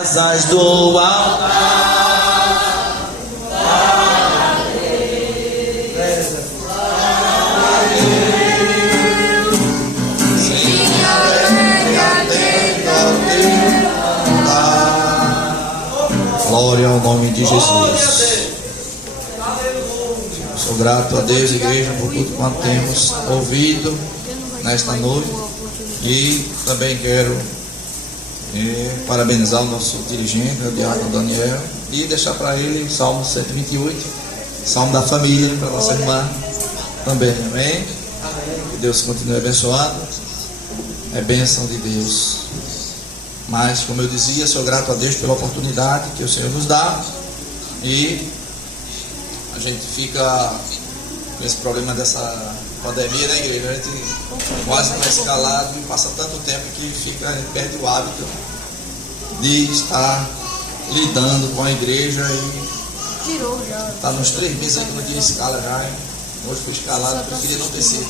Asas do altar, glória ao nome de Jesus. Sou grato a Deus, igreja, por tudo quanto temos ouvido nesta noite, e também quero parabenizar o nosso dirigente, o diácono Daniel, e deixar para ele o Salmo 128, Salmo da família, para nossa irmã também, amém? Que Deus continue abençoando, é bênção de Deus. Mas, como eu dizia, sou grato a Deus pela oportunidade que o Senhor nos dá, e a gente fica com esse problema dessa pandemia, né, igreja? A gente quase não é escalado e passa tanto tempo que perde o hábito de estar lidando com a igreja, e está nos 3 meses aí que não tinha escala já, hein? Hoje fui escalado, porque eu queria não ter sido.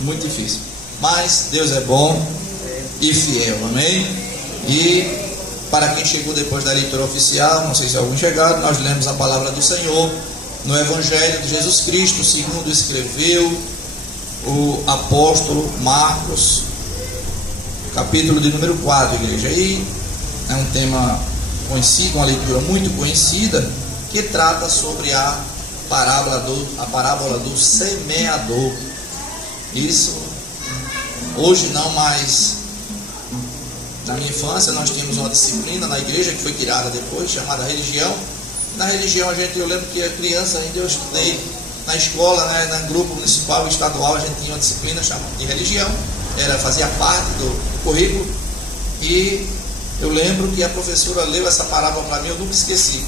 Muito difícil. Mas Deus é bom e fiel, amém? E para quem chegou depois da leitura oficial, não sei se alguns chegaram, nós lemos a palavra do Senhor no Evangelho de Jesus Cristo, segundo escreveu o apóstolo Marcos, capítulo de número 4, igreja. E é um tema conhecido, uma leitura muito conhecida, que trata sobre a parábola do semeador. Isso, hoje não, mas na minha infância nós tínhamos uma disciplina na igreja que foi tirada depois, chamada religião. Na religião, eu lembro que a criança ainda eu estudei na escola, né, no grupo municipal e estadual, a gente tinha uma disciplina chamada de religião, fazia parte do currículo, e eu lembro que a professora leu essa parábola para mim, eu nunca esqueci.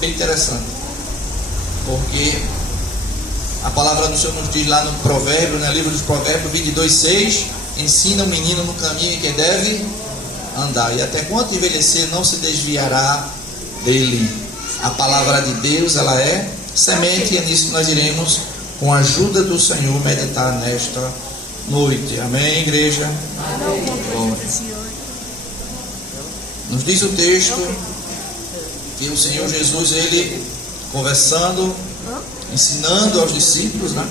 Bem interessante, porque a palavra do Senhor nos diz lá no provérbio, no livro dos provérbios 22:6, ensina o menino no caminho em que deve andar, e até quanto envelhecer não se desviará dele. A palavra de Deus, ela é semente, e é nisso que nós iremos, com a ajuda do Senhor, meditar nesta noite. Amém, igreja? Bom, nos diz o texto que o Senhor Jesus, ele conversando, ensinando aos discípulos, né?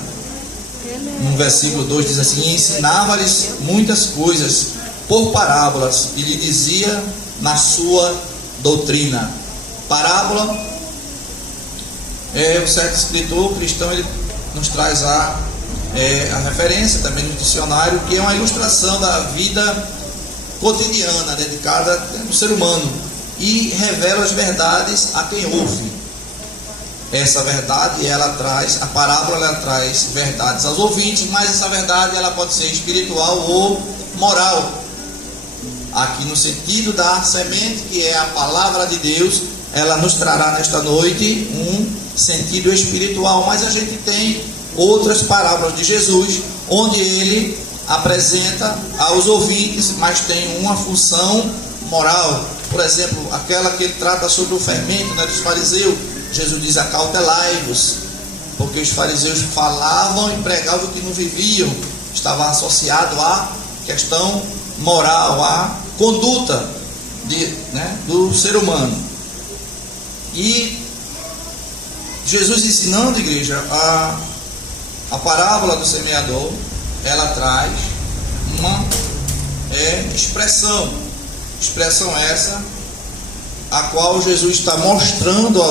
No versículo 2 diz assim: ensinava-lhes muitas coisas por parábolas, e lhe dizia na sua doutrina. Parábola, o certo escritor cristão, ele nos traz a referência também no dicionário, que é uma ilustração da vida cotidiana dedicada ao ser humano, e revela as verdades a quem ouve. Essa verdade, a parábola, ela traz verdades aos ouvintes, mas essa verdade, ela pode ser espiritual ou moral. Aqui no sentido da semente, que é a palavra de Deus, ela nos trará nesta noite um sentido espiritual. Mas a gente tem outras parábolas de Jesus, onde ele apresenta aos ouvintes, mas tem uma função moral. Por exemplo, aquela que ele trata sobre o fermento, né, dos fariseus. Jesus diz: acautelai-vos, porque os fariseus falavam e pregavam o que não viviam. Estava associado à questão moral, à conduta do ser humano. E Jesus ensinando, igreja, a parábola do semeador, ela traz uma expressão essa, a qual Jesus está mostrando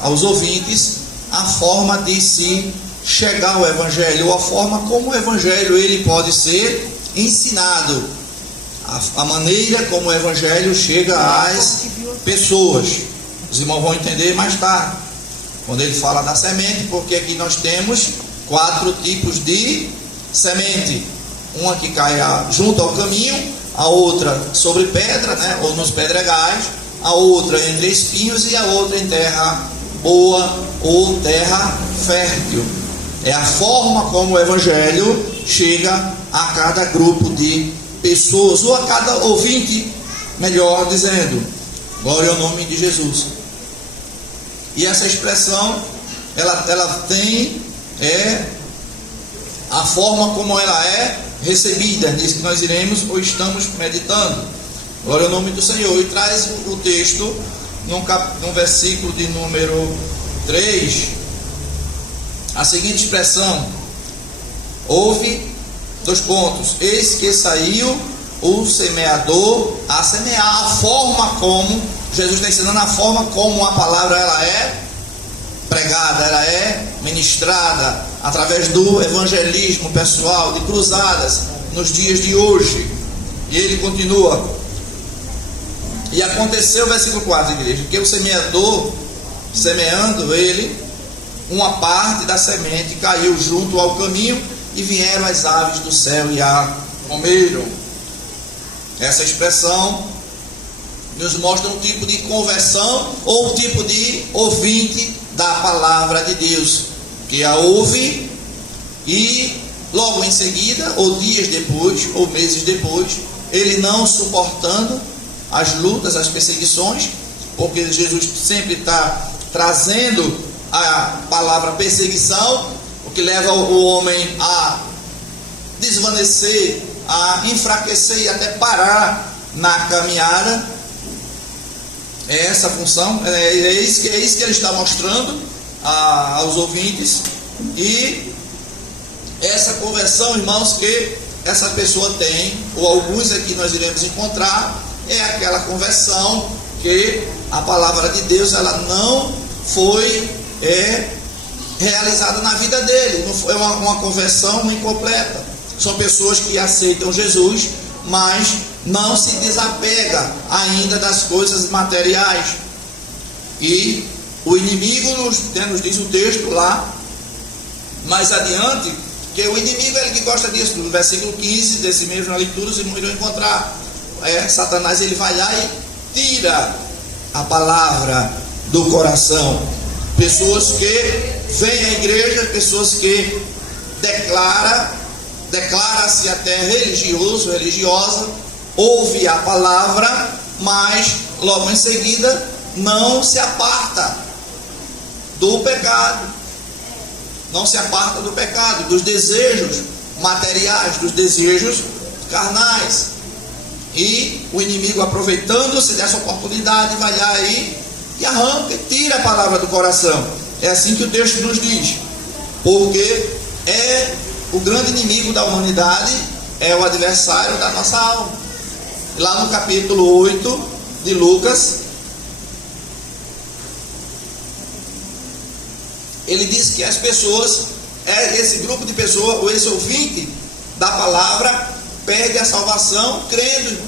aos ouvintes a forma de se chegar ao Evangelho, ou a forma como o Evangelho ele pode ser ensinado, a maneira como o Evangelho chega às pessoas. Os irmãos vão entender mais tarde, quando ele fala da semente, porque aqui nós temos 4 tipos de semente: uma que cai junto ao caminho, a outra sobre pedra, né, ou nos pedregais, a outra entre espinhos, e a outra em terra boa ou terra fértil. É a forma como o Evangelho chega a cada grupo de pessoas, ou a cada ouvinte, melhor dizendo. Glória ao nome de Jesus. E essa expressão, ela tem a forma como ela é recebida, nisso que nós iremos ou estamos meditando. Glória ao nome do Senhor. E traz o texto num versículo de número 3, a seguinte expressão: houve, dois pontos, eis que saiu o semeador a semear. A forma como Jesus está ensinando, a forma como a palavra ela é pregada, ela é ministrada através do evangelismo pessoal, de cruzadas nos dias de hoje. E ele continua: e aconteceu, versículo 4, igreja, que o semeador, semeando ele, uma parte da semente caiu junto ao caminho, e vieram as aves do céu e a comeram. Essa expressão nos mostra um tipo de conversão ou um tipo de ouvinte da palavra de Deus, que a ouve e logo em seguida, ou dias depois, ou meses depois, ele não suportando as lutas, as perseguições, porque Jesus sempre está trazendo a palavra perseguição, o que leva o homem a desvanecer, a enfraquecer e até parar na caminhada. É essa a função, é isso que ele está mostrando aos ouvintes. E essa conversão, irmãos, que essa pessoa tem, ou alguns aqui nós iremos encontrar, é aquela conversão que a palavra de Deus ela não foi realizada na vida dele, não foi uma conversão incompleta. São pessoas que aceitam Jesus, mas não se desapega ainda das coisas materiais. E o inimigo nos diz o texto lá mais adiante, que o inimigo é ele que gosta disso. No versículo 15 desse mesmo leitura, vocês irão encontrar. Satanás ele vai lá e tira a palavra do coração. Pessoas que vêm à igreja, pessoas que declara-se até religioso, religiosa, ouve a palavra, mas logo em seguida não se aparta do pecado, não se aparta do pecado, dos desejos materiais, dos desejos carnais. E o inimigo, aproveitando-se dessa oportunidade, vai lá aí e arranca e tira a palavra do coração. É assim que o texto nos diz, porque o grande inimigo da humanidade é o adversário da nossa alma. Lá no capítulo 8 de Lucas, ele diz que as pessoas, esse grupo de pessoas, ou esse ouvinte da palavra, perde a salvação crendo.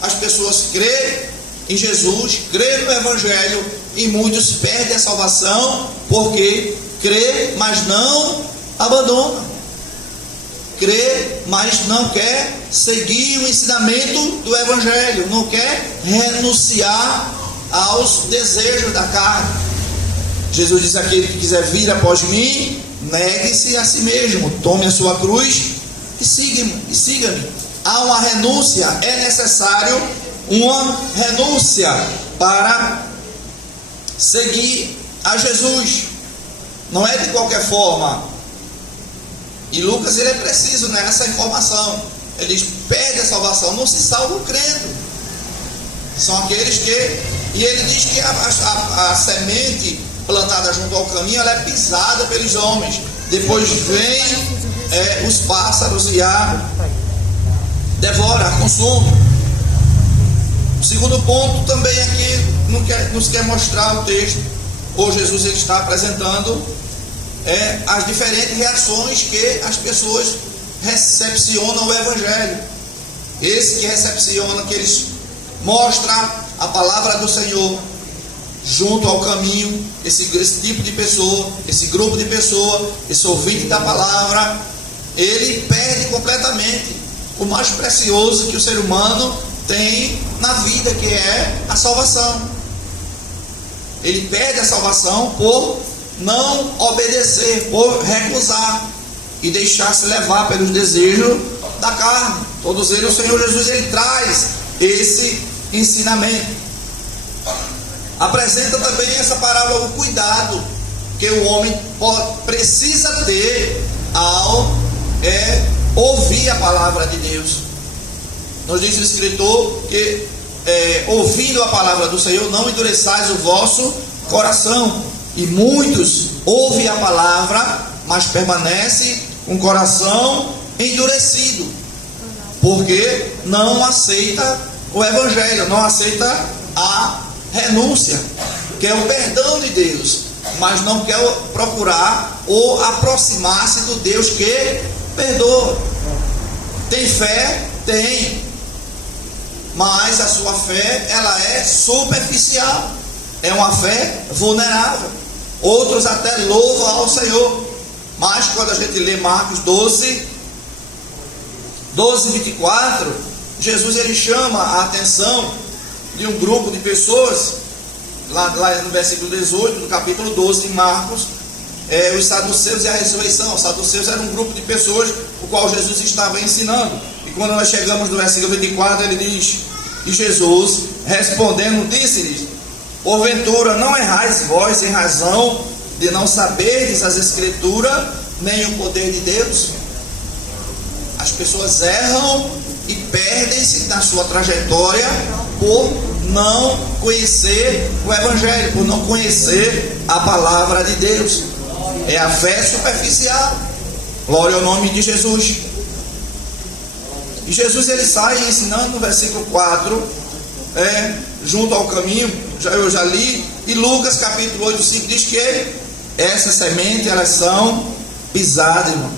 As pessoas creem em Jesus, creem no Evangelho, e muitos perdem a salvação porque crê, mas não abandona. Crê, mas não quer seguir o ensinamento do Evangelho, não quer renunciar aos desejos da carne. Jesus diz: aquele que quiser vir após mim, negue-se a si mesmo, tome a sua cruz e siga-me. Há uma renúncia, é necessário uma renúncia para seguir a Jesus. Não é de qualquer forma. E Lucas ele é preciso nessa informação. Ele diz: perde a salvação, não se salvam crendo. São aqueles que... E ele diz que a semente plantada junto ao caminho, ela é pisada pelos homens. Depois vem os pássaros e a devora, a consome. O segundo ponto também aqui nos quer mostrar o texto, ou Jesus ele está apresentando as diferentes reações que as pessoas recepcionam o Evangelho. Esse que recepciona, que eles mostram a palavra do Senhor junto ao caminho, esse tipo de pessoa, esse grupo de pessoa, esse ouvinte da palavra, ele perde completamente o mais precioso que o ser humano tem na vida, que é a salvação. Ele perde a salvação por não obedecer, por recusar e deixar-se levar pelos desejos da carne. Todos eles, o Senhor Jesus, ele traz esse ensinamento. Apresenta também essa parábola o cuidado que o homem precisa ter ao ouvir a palavra de Deus. Nos diz o escritor que ouvindo a palavra do Senhor, não endureçais o vosso coração. E muitos ouvem a palavra, mas permanecem com o coração endurecido, porque não aceita o evangelho, não aceita a renúncia, quer o perdão de Deus, mas não quer procurar ou aproximar-se do Deus que perdoa. Tem fé? Tem, mas a sua fé, ela é superficial, é uma fé vulnerável. Outros até louvam ao Senhor, mas quando a gente lê Marcos 12, 24, Jesus ele chama a atenção de um grupo de pessoas, lá no versículo 18 do capítulo 12 de Marcos, os saduceus e a ressurreição. Os saduceus eram um grupo de pessoas o qual Jesus estava ensinando. E quando nós chegamos no versículo 24, ele diz: e Jesus respondendo disse-lhes: porventura não errais vós em razão de não saberdes as Escrituras, nem o poder de Deus? As pessoas erram e perdem-se na sua trajetória por não conhecer o Evangelho, por não conhecer a palavra de Deus. É a fé superficial. Glória ao nome de Jesus. E Jesus ele sai ensinando no versículo 4, junto ao caminho, eu já li, e Lucas capítulo 8, 5 diz que essa semente, elas são pisadas, irmão.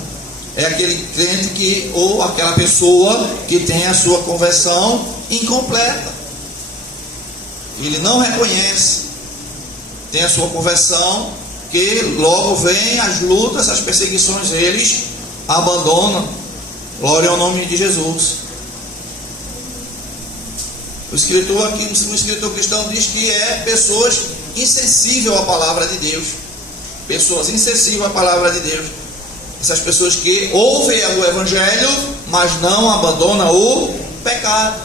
É aquele crente que, ou aquela pessoa que tem a sua conversão incompleta. Ele não reconhece, tem a sua conversão, que logo vem as lutas, as perseguições, eles abandonam. Glória ao nome de Jesus. O escritor aqui, um escritor cristão, diz que é pessoas insensíveis à palavra de Deus. Pessoas insensíveis à palavra de Deus. Essas pessoas que ouvem o Evangelho, mas não abandonam o pecado.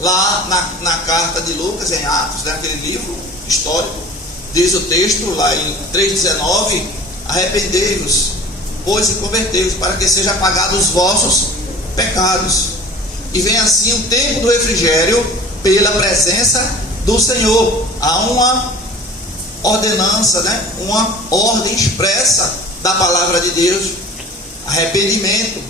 Lá na carta de Lucas, em Atos, naquele livro histórico, diz o texto, lá em 3,19: arrependei-vos, pois, e convertei-vos, para que sejam apagados os vossos pecados, e venha assim o tempo do refrigério pela presença do Senhor. Há uma ordenança, uma ordem expressa da palavra de Deus: arrependimento.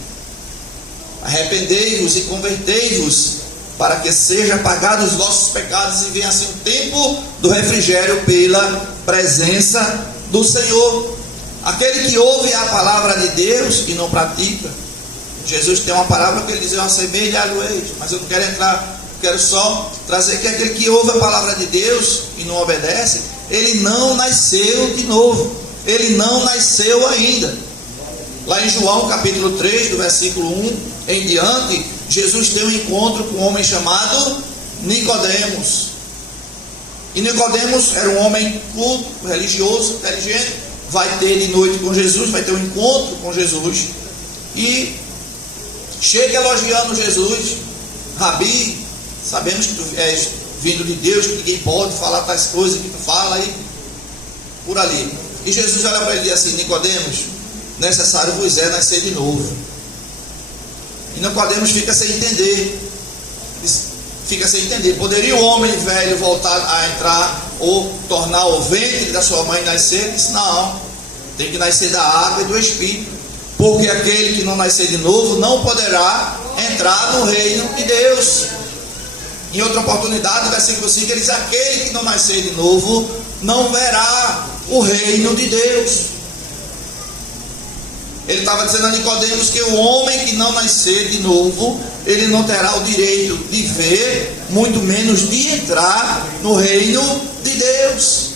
Arrependei-vos e convertei-vos, para que sejam apagados os vossos pecados, e venha assim o tempo do refrigério pela presença do Senhor. Aquele que ouve a palavra de Deus e não pratica, Jesus tem uma palavra que ele diz: eu assemelho a aloeis, mas eu não quero entrar, quero só trazer que aquele que ouve a palavra de Deus e não obedece, ele não nasceu de novo, ele não nasceu ainda. Lá em João capítulo 3, do versículo 1 em diante, Jesus tem um encontro com um homem chamado Nicodemos. E Nicodemos era um homem culto, religioso, inteligente. Vai ter de noite com Jesus, vai ter um encontro com Jesus, e chega elogiando Jesus: Rabi, sabemos que tu és vindo de Deus, que ninguém pode falar tais coisas que tu fala aí, por ali. E Jesus olha para ele e diz assim: Nicodemos, necessário vos é nascer de novo. E Nicodemos fica sem entender. Poderia o homem velho voltar a entrar ou tornar o ventre da sua mãe nascer? Ele disse: não, tem que nascer da água e do Espírito, porque aquele que não nascer de novo não poderá entrar no reino de Deus. Em outra oportunidade, no versículo 5, ele diz: aquele que não nascer de novo não verá o reino de Deus. Ele estava dizendo a Nicodemos que o homem que não nascer de novo, ele não terá o direito de ver, muito menos de entrar no reino de Deus,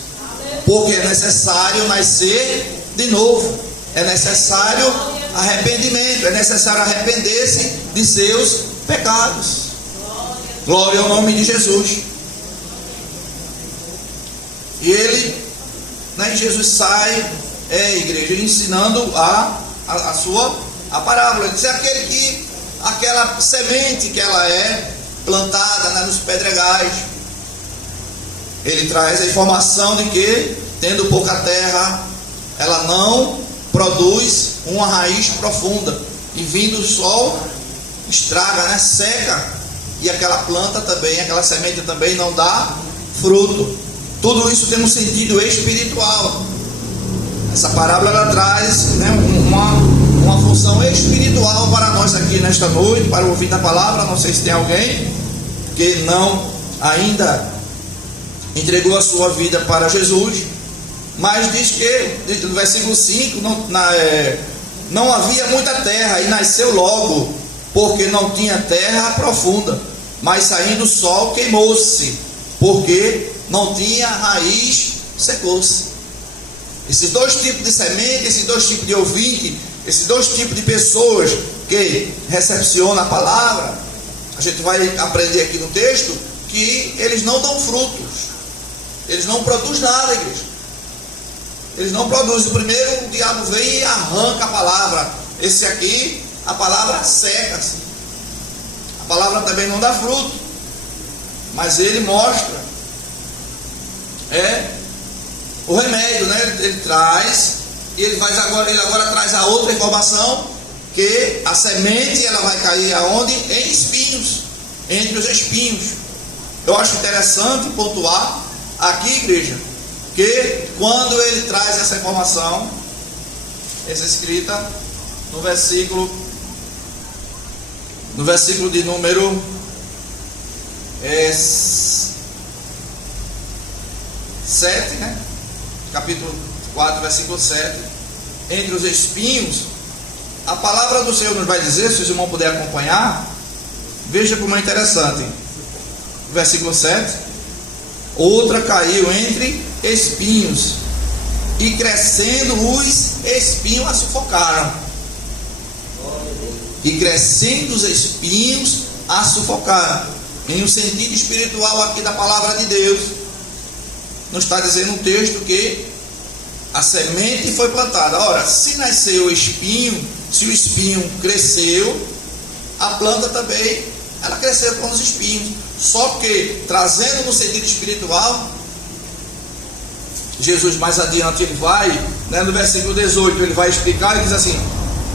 porque é necessário nascer de novo, é necessário arrependimento, é necessário arrepender-se de seus pecados. Glória ao nome de Jesus. E ele, Jesus sai, igreja, ensinando a parábola. Ele diz: aquela semente que ela é plantada nos pedregais. Ele traz a informação de que, tendo pouca terra, ela não produz uma raiz profunda, e vindo o sol, estraga, seca, e aquela planta também, aquela semente também não dá fruto. Tudo isso tem um sentido espiritual. Essa parábola ela traz, né, uma função espiritual para nós aqui nesta noite, para ouvir da palavra. Não sei se tem alguém que não ainda entregou a sua vida para Jesus, mas diz que no versículo 5 não havia muita terra e nasceu logo, porque não tinha terra profunda, mas saindo o sol queimou-se, porque não tinha raiz, secou-se. Esses dois tipos de semente, esses dois tipos de ouvinte, esses dois tipos de pessoas que recepcionam a palavra, a gente vai aprender aqui no texto que eles não dão frutos, eles não produzem nada, igreja. Eles não produzem. Primeiro o diabo vem e arranca a palavra. Esse aqui, a palavra seca-se. A palavra também não dá fruto, mas ele mostra o remédio, né? Ele traz, e ele agora traz a outra informação, que a semente ela vai cair aonde? Em espinhos, entre os espinhos. Eu acho interessante pontuar aqui, igreja, que quando ele traz essa informação, essa escrita no versículo de número 7, né? Capítulo 4, versículo 7, entre os espinhos, a palavra do Senhor nos vai dizer, se os irmãos puderem acompanhar, veja como é interessante. Versículo 7: outra caiu entre espinhos, e crescendo os espinhos a sufocaram. E crescendo os espinhos a sufocaram. Em um sentido espiritual aqui da palavra de Deus, nos está dizendo um texto que a semente foi plantada. Ora, se nasceu o espinho, se o espinho cresceu, a planta também, ela cresceu com os espinhos. Só que, trazendo no sentido espiritual, Jesus mais adiante ele vai, né, no versículo 18, ele vai explicar, ele diz assim: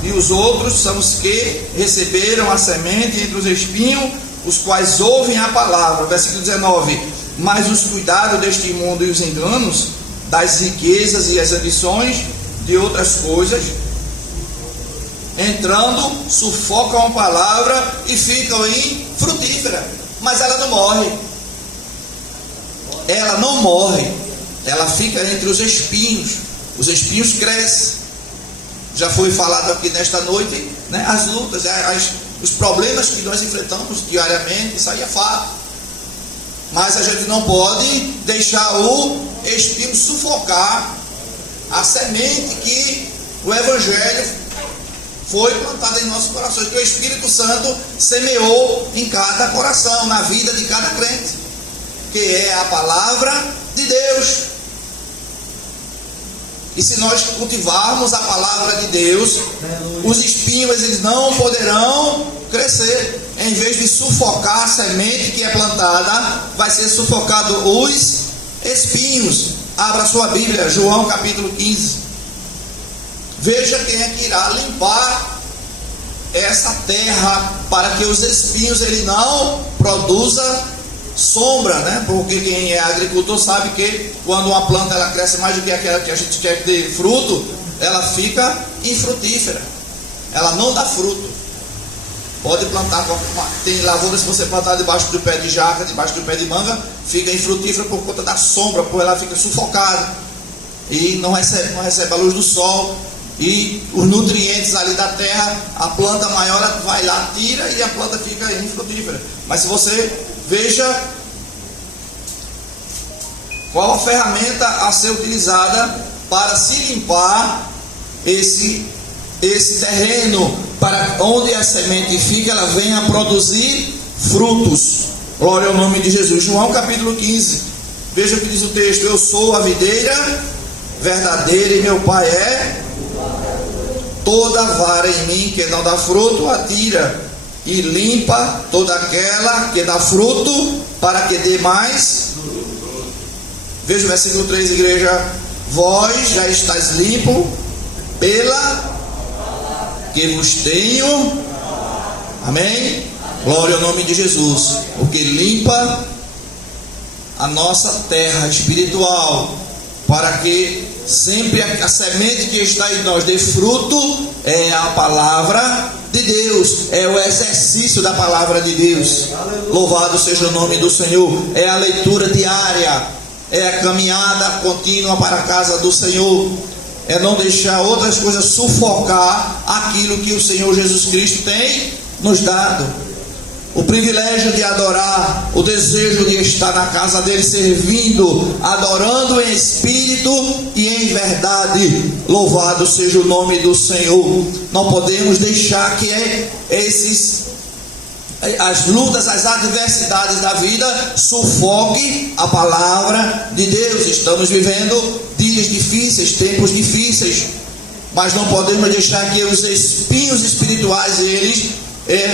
e os outros são os que receberam a semente entre os espinhos, os quais ouvem a palavra. Versículo 19: mas os cuidados deste mundo e os enganos das riquezas e as ambições de outras coisas, entrando, sufocam a palavra e ficam infrutífera. Mas ela não morre. Ela não morre. Ela fica entre os espinhos. Os espinhos crescem. Já foi falado aqui nesta noite, né, as lutas, os problemas que nós enfrentamos diariamente, isso aí é fato. Mas a gente não pode deixar o espinho sufocar a semente que o Evangelho foi plantada em nossos corações, que o Espírito Santo semeou em cada coração, na vida de cada crente, que é a palavra de Deus. E se nós cultivarmos a palavra de Deus, os espinhos eles não poderão crescer. Em vez de sufocar a semente que é plantada, vai ser sufocado os espinhos. Abra sua Bíblia, João capítulo 15. Veja quem é que irá limpar essa terra para que os espinhos ele não produza sombra, né? Porque quem é agricultor sabe que quando uma planta ela cresce mais do que aquela que a gente quer ter fruto, ela fica infrutífera, ela não dá fruto. Pode plantar, tem lavouras que você plantar debaixo do pé de jaca, debaixo do pé de manga, fica infrutífera por conta da sombra, porque ela fica sufocada e não recebe a luz do sol. E os nutrientes ali da terra, a planta maior ela vai lá, tira e a planta fica infrutífera. Mas se você veja qual a ferramenta a ser utilizada para se limpar esse terreno, para onde a semente fica, ela venha a produzir frutos. Glória ao nome de Jesus. João capítulo 15, veja o que diz o texto: eu sou a videira verdadeira e meu pai é. Toda vara em mim que não dá fruto, atira, e limpa toda aquela que dá fruto, para que dê mais. Veja o versículo 3, igreja: vós já estáis limpo pela que vos tenho. Amém? Glória ao nome de Jesus, porque limpa a nossa terra espiritual, para que sempre a semente que está em nós dê fruto. É a palavra de Deus, é o exercício da palavra de Deus. Louvado seja o nome do Senhor. É a leitura diária, é a caminhada contínua para a casa do Senhor, é não deixar outras coisas sufocar aquilo que o Senhor Jesus Cristo tem nos dado. O privilégio de adorar, o desejo de estar na casa dele servindo, adorando em espírito e em verdade. Louvado seja o nome do Senhor. Não podemos deixar que as lutas, as adversidades da vida sufoquem a palavra de Deus. Estamos vivendo dias difíceis, tempos difíceis, mas não podemos deixar que os espinhos espirituais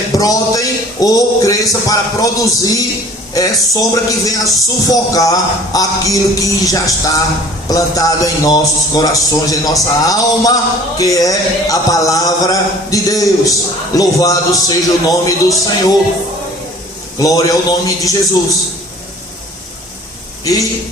brotem ou cresçam para produzir sombra que venha sufocar aquilo que já está plantado em nossos corações, em nossa alma, que é a palavra de Deus. Louvado seja o nome do Senhor. Glória ao nome de Jesus. E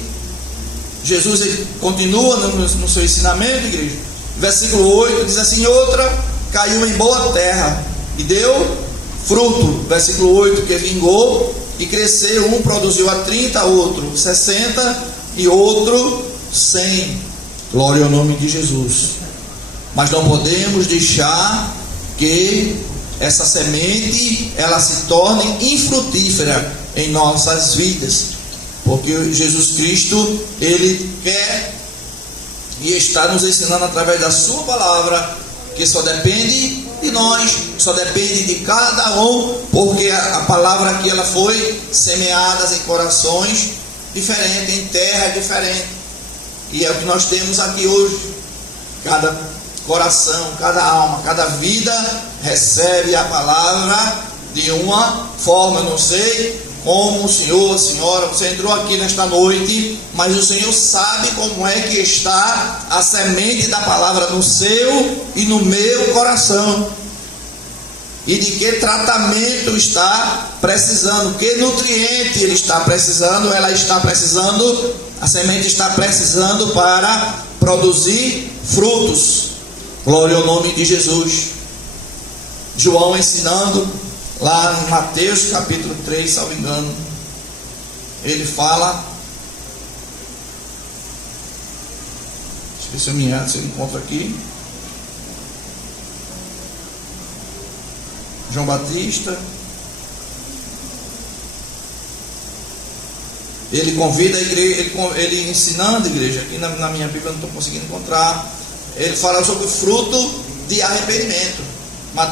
Jesus ele continua no seu ensinamento, igreja. Versículo 8 diz assim: outra caiu em boa terra e deu fruto. Versículo 8, que vingou e cresceu, um produziu a 30, outro 60 e outro 100. Glória ao nome de Jesus. Mas não podemos deixar que essa semente ela se torne infrutífera em nossas vidas, porque Jesus Cristo ele quer e está nos ensinando através da sua palavra que só depende de nós, só depende de cada um, porque a palavra aqui ela foi semeada em corações diferentes, em terra diferente, e é o que nós temos aqui hoje. Cada coração, cada alma, cada vida recebe a palavra de uma forma. Eu não sei como o senhor, a senhora, você entrou aqui nesta noite, mas o Senhor sabe como é que está a semente da palavra no seu e no meu coração, e de que tratamento está precisando, que nutriente ele está precisando, ela está precisando, a semente está precisando para produzir frutos. Glória ao nome de Jesus. João ensinando lá em Mateus capítulo 3, salvo engano, ele fala, deixa eu ver se eu encontro aqui. João Batista, ele convida a igreja, ele ensinando a igreja, aqui na minha Bíblia eu não estou conseguindo encontrar, ele fala sobre o fruto de arrependimento.